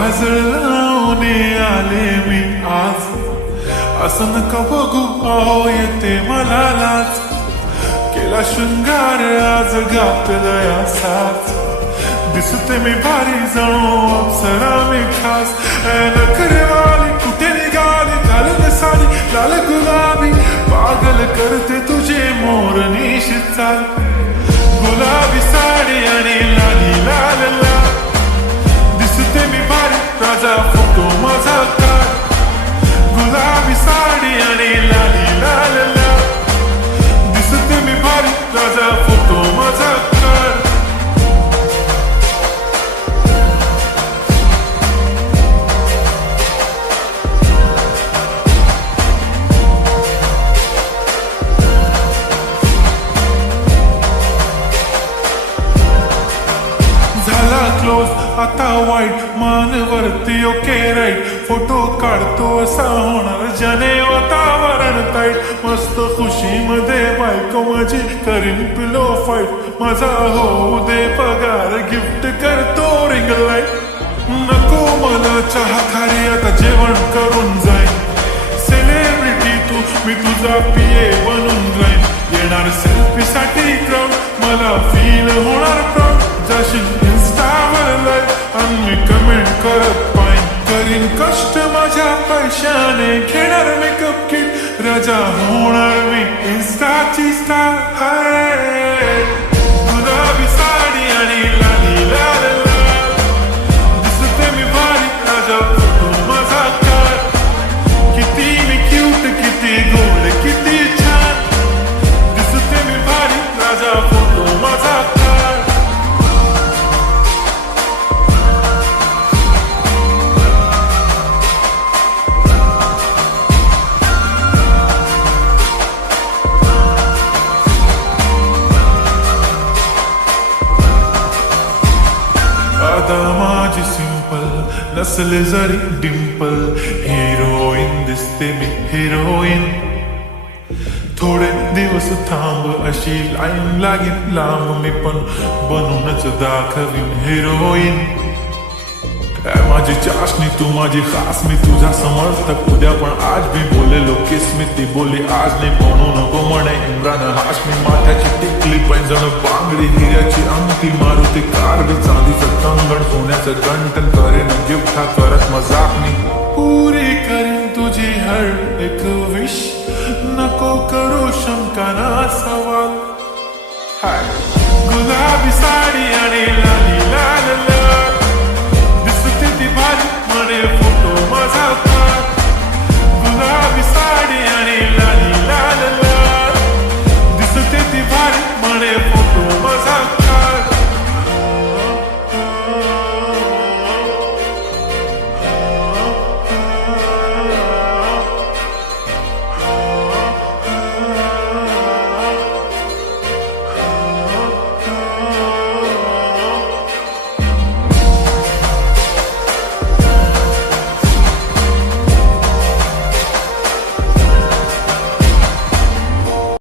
काजळ लावून आले मी आज, असं नका बघू अहो येते मला लाज, केला शृंगार आज घातला असाच, दिसते मी भारी जणू अप्सरा मी खास, नखरेवाली कुठे निघाली घालून साडी लाल गुलाबी, पागल करते तुझे मोरनीश चाल, गुलाबी साडी आणि लाली लाल लाल, दिसते मी भारी राजा फोटो माझा काढ, गुलाबी साडी आणि लाली लाल लाल, दिसते मी भारी राजा फोटो माझा काढ. झाला क्लोज आता वाईट मानवरती ओके राईट, फोटो काढतो असा होणार ज्याने वातावरण ताईट, मस्त खुशीमध्ये बायको माझी करीन पिलो फाईट, माझा होऊ दे पगार गिफ्ट करतो रिंग लाईट, नको मला चहा खारी आता जेवण करून जाईन, सेलिब्रिटी तू मी तुझा पिये बनून राहीन, येणार सेल्फी साठी क्राऊड मला फील होणार प्राऊड, जाशील इन्स्टावर लाईव्ह आणि मी कमेंट करत पाईन, करीन कष्ट माझ्या पैशाने घेणार मेकअप किट, राजा होणार मी इन्स्टाची स्टार. हाय गुलाबी साडी आणि लाली लाल लाल, दिसते मी भारी राजा फोटो माझा काढ, किती मी क्यूट किती गोड किती छान, दिसते मी भारी राजा फोटो माझा काढ. आता माझी सिंपल नसले जरी डिंपल, हिरोईन दिसते मी हिरोईन, थोडे दिवस थांब अशी लाईन लागेल लांब, मी पण बनूनच दाखवीन हिरोईन, माझी चाशनी तू माझी खास, मी तुझा समर्थक उद्या पण आज मी बोलेलो किस्मी, ती बोली आज नाही बनू नको म्हणे इम्रान हाशमी, माथ्याची टिकली पैंजण बांगडी हिऱ्याची अंगठी, मारुती कार चांदीचं कंगण सोन्याचं गंटन, करेन गिफ्ट हा करत मजाक मी, पुरी करीन तुझी हर एक विश, नको करू शंका ना सवाल. हाय गुलाबी साडी आणि